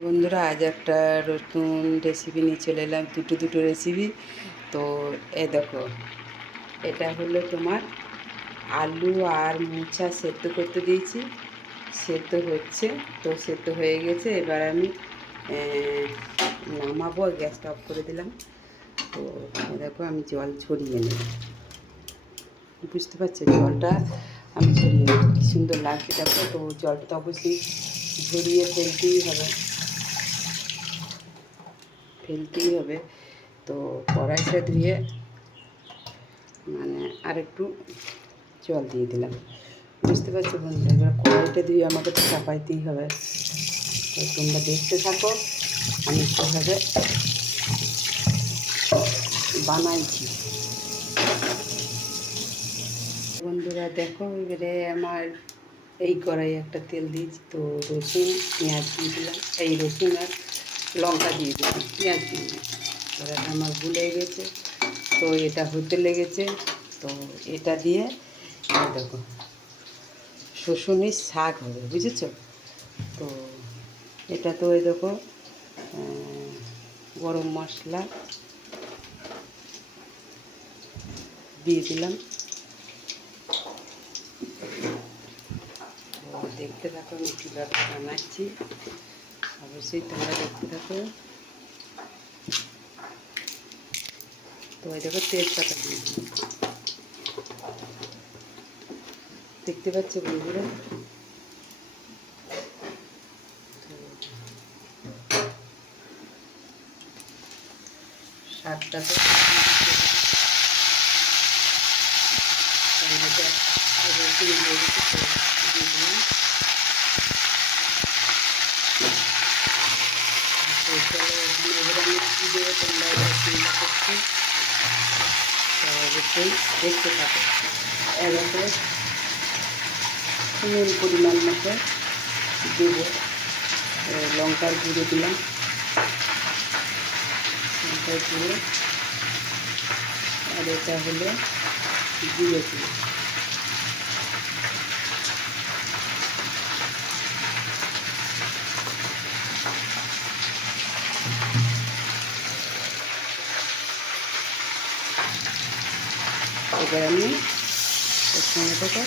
বন্ধুরা, আজ একটা নতুন রেসিপি নিয়ে চলে এলাম। দুটো রেসিপি। তো দেখো, এটা হলো তোমার আলু আর মোচা সেদ্ধ করতে দিয়েছি। সেদ্ধ হচ্ছে, তো সেদ্ধ হয়ে গেছে। এবার আমি নামাবো, গ্যাসটা অফ করে দিলাম। তো দেখো, আমি জল ছড়িয়ে নেব। বুঝতে পারছো, জলটা আমি ছড়িয়ে নেব। কী সুন্দর লাগছে দেখো। তো জলটা তো অবশ্যই ঝরিয়ে ফেলতেই হবে। তো কড়াইটা ধুয়ে আরেকটু জল দিয়ে দিলাম। বুঝতে পারছো বন্ধুরা, এবার কড়াইটা ধুয়ে আমাকে তো চাপাইতেই হবে। তো তোমরা দেখতে থাকো আমি কীভাবে বানাইছি। বন্ধুরা দেখো, এবারে আমার এই কড়াই একটা তেল দিয়েছি। তো রসুন পেঁয়াজ দিয়ে দিলাম, এই রসুন আর লঙ্কা দিয়ে দিলাম, পেঁয়াজ দিয়ে দিলাম। কড়াইটা আমার ভুলে গেছে, তো এটা হতে লেগেছে। তো এটা দিয়ে দেখো শুশুনির শাক হবে, বুঝেছ? তো এটা তো এই দেখো গরম মশলা দিয়ে দিলাম। তো দেখতে থাকো আমি কীভাবে বানাচ্ছি, অবশ্যই তোমরা দেখতে থাকো। তো এই দেখো তেজপাতা দিয়ে দিলাম। দেখতে পাচ্ছ বন্ধুরা? শাকটা তো রসুন দিয়ে দিলাম। এবার আমি কী দেবো তোমরা চিন্তা করছি, তো অবশ্যই দেখতে থাকো। এবার নুন পরিমাণ মতো দেবো, লঙ্কার গুঁড়ো দিলাম, লঙ্কার গুঁড়ো। আর এটা হলো জিরে গুঁড়ো। এবার আমি এর সঙ্গে থেকে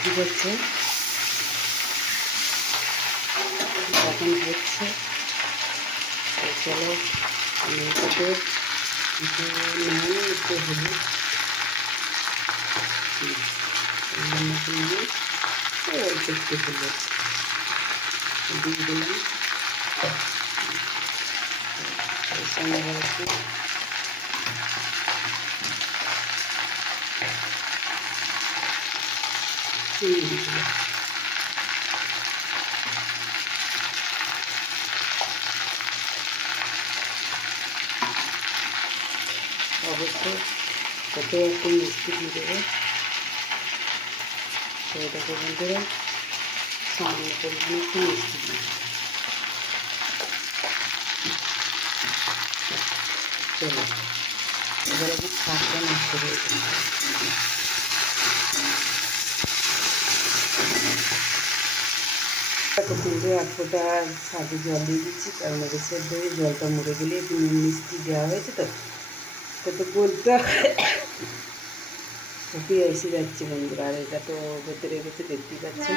কী করছে এখন হচ্ছে। চলো আমি এটাতে নুন একটু হলুদ অল্প একটু হলুদ দিয়ে দিলাম। এর সঙ্গে একটু চিনি দিয়ে দিলাম। অবশ্যই তাতে একটু মিষ্টি দিয়ে দেবো। তো এটাকে বন্ধুরা সামান্য পরিমাণে একটু মিষ্টি দিয়ে দেবো। চলো এবার আমি শাকটা নষ্ট করে দেবো। কিন্তু এক ফোঁটা সাথে জল দিয়ে দিচ্ছি, কারণ এটা সেদ্ধ হয়ে জলটা মরে গেলে একটু নুন মিষ্টি দেওয়া হয়েছে। তো তো বলতে ফুটিয়ে এসে যাচ্ছে বন্ধুরা। আর এটা তো ভেতরে গেছে, দেখতেই পাচ্ছি।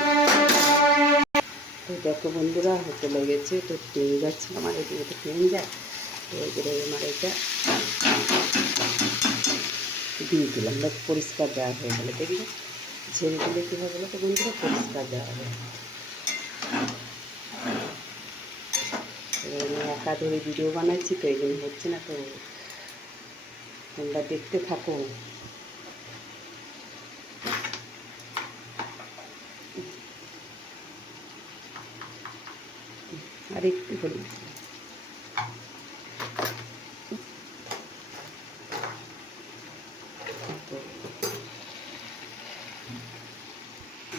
তো দেখো বন্ধুরা, হতে লেগেছে, তো টেনে যাচ্ছে আমার, এটা টেনে যায়। তো এবারে আমার এটা দিয়ে দিলাম, পরিষ্কার দেওয়া হয়ে গেলে দেখবে ছেড়ে দিলে কী হবে বলো তো বন্ধুরা, পরিষ্কার দেওয়া হবে। এবার আমি একা ধরে ভিডিও বানাচ্ছি, তো এই জন্য হচ্ছে না। তো তোমরা দেখতে থাকো। আর একটু হলুদ তো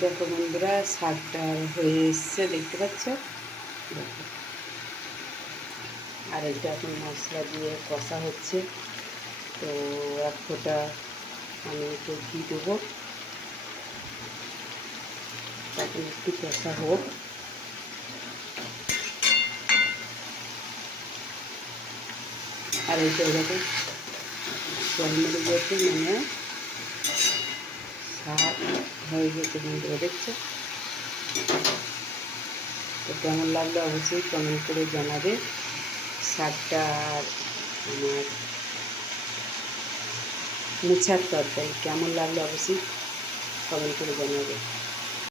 দেখো বন্ধুরা, শাকটা হয়ে এসছে, দেখতে পাচ্ছ? দেখো, আর এটা এখন মশলা দিয়ে কষা হচ্ছে। তো এক ফোঁটা আমি একটু ঘি দেবো, তখন একটু কষা হোক। আর এই জায়গাতে গোলমরিচ গেছে, মানে শাক হয়ে গেছে বন্ধুরা, দেখছো তো? কেমন লাগলো অবশ্যই কমেন্ট করে জানাবে। শাকটা আর আমার মুছার তরকারি কেমন লাগলো অবশ্যই কমেন্ট করে জানাবে।